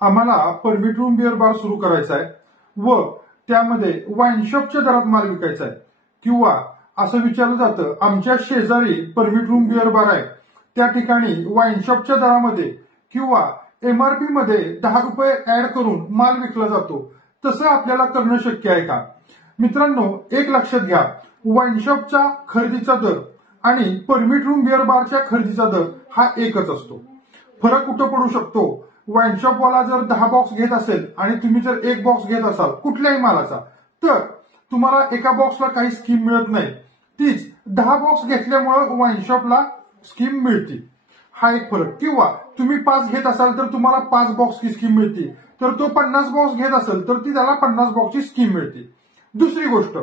आम्हाला permit room beer bar सुरू करायचा आहे व त्यामध्ये वाईन शॉपच्या दरात माल विकायचा आहे, किंवा असं विचारलं जातं आमच्या शेजारी परमिट रूम बिअर बार आहे, त्या ठिकाणी वाईन शॉपच्या दरामध्ये किंवा एमआरपी मध्ये 10 रुपये ऍड करून माल विकला जातो, तसं आपल्याला करणं शक्य आहे का? मित्रांनो, एक लक्षात घ्या, वाईन शॉपचा खरेदीचा दर आणि परमिट रूम बिअर बारच्या खरेदीचा दर हा एकच असतो. फरक कुठं पडू शकतो? वाईन शॉपवाला जर 10 बॉक्स घेत असेल आणि तुम्ही जर 1 बॉक्स घेत असाल कुठल्याही मालाचा, तर तुम्हाला एका बॉक्सला काही स्कीम मिळत नाही. तीच 10 बॉक्स घेतल्यामुळे वाईन शॉपला स्कीम मिळते, हा एक फरक. किंवा तुम्ही 5 घेत असाल तर तुम्हाला 5 बॉक्सची स्कीम मिळते, तर तो 50 बॉक्स घेत असेल तर ती त्याला 50 बॉक्सची स्कीम मिळते. दुसरी गोष्ट,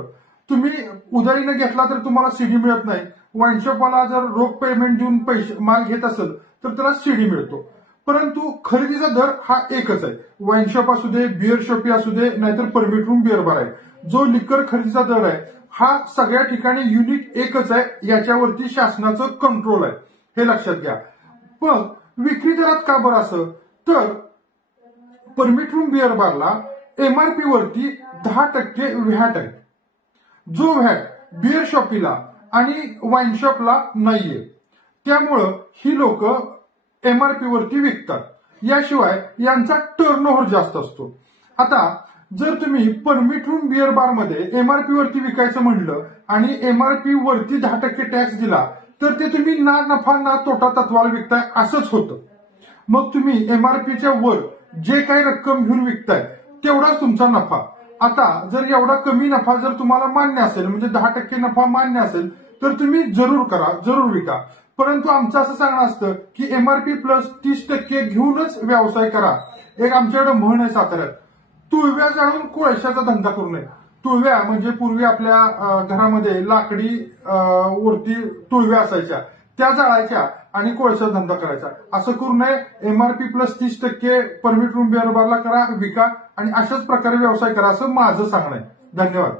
तुम्ही उधारीने घेतला तर तुम्हाला सीडी मिळत नाही. वाईन शॉपवाला जर रोख पेमेंट देऊन पैसे माल घेत असेल तर त्याला सीडी मिळतो. परंतु खरेदीचा दर हा एकच आहे. वाईन शॉप असू दे, बिअर शॉपी असू दे, नाहीतर परमिट रूम बिअर बार आहे, जो लिकर खरेदीचा दर आहे हा सगळ्या ठिकाणी युनिक एकच आहे. याच्यावरती शासनाचं कंट्रोल आहे, हे लक्षात घ्या. पण विक्री दरात का बरं असं? तर परमिट रूम बिअर बारला एमआरपी वरती 10% व्हॅट आहे, जो व्हॅट बिअर शॉपीला आणि वाईन शॉपला नाहीये. त्यामुळं ही लोक एमआरपी वरती विकतात. याशिवाय यांचा टर्नओव्हर जास्त असतो. आता जर तुम्ही परमिट रूम बिअर बार मध्ये एमआरपी वरती विकायचं म्हणलं आणि एमआरपी वरती 10% टॅक्स दिला तर ते तुम्ही ना नफा ना तोटा तत्वाला विकताय असंच होतं. मग तुम्ही एमआरपीच्या वर जे काही रक्कम घेऊन विकताय तेवढाच तुमचा नफा. आता जर एवढा कमी नफा जर तुम्हाला मान्य असेल, म्हणजे 10% नफा मान्य असेल, तर तुम्ही जरूर करा, जरूर विका. परंतु आमचं असं सांगणं असतं की एमआरपी प्लस 30% घेऊनच व्यवसाय करा. एक आमच्याकडे म्हण आहे साताऱ्यात, तुळव्या जाळून कोळशाचा धंदा करू नये. तुळव्या म्हणजे पूर्वी आपल्या घरामध्ये लाकडी वरती तुळव्या असायच्या, त्या जाळायच्या आणि कोळशाचा धंदा करायचा. असं करू नये. MRP plus 30% permit room beer बारला करा, विका आणि अशाच प्रकारे व्यवसाय करा, असं माझं सांगणं आहे. धन्यवाद.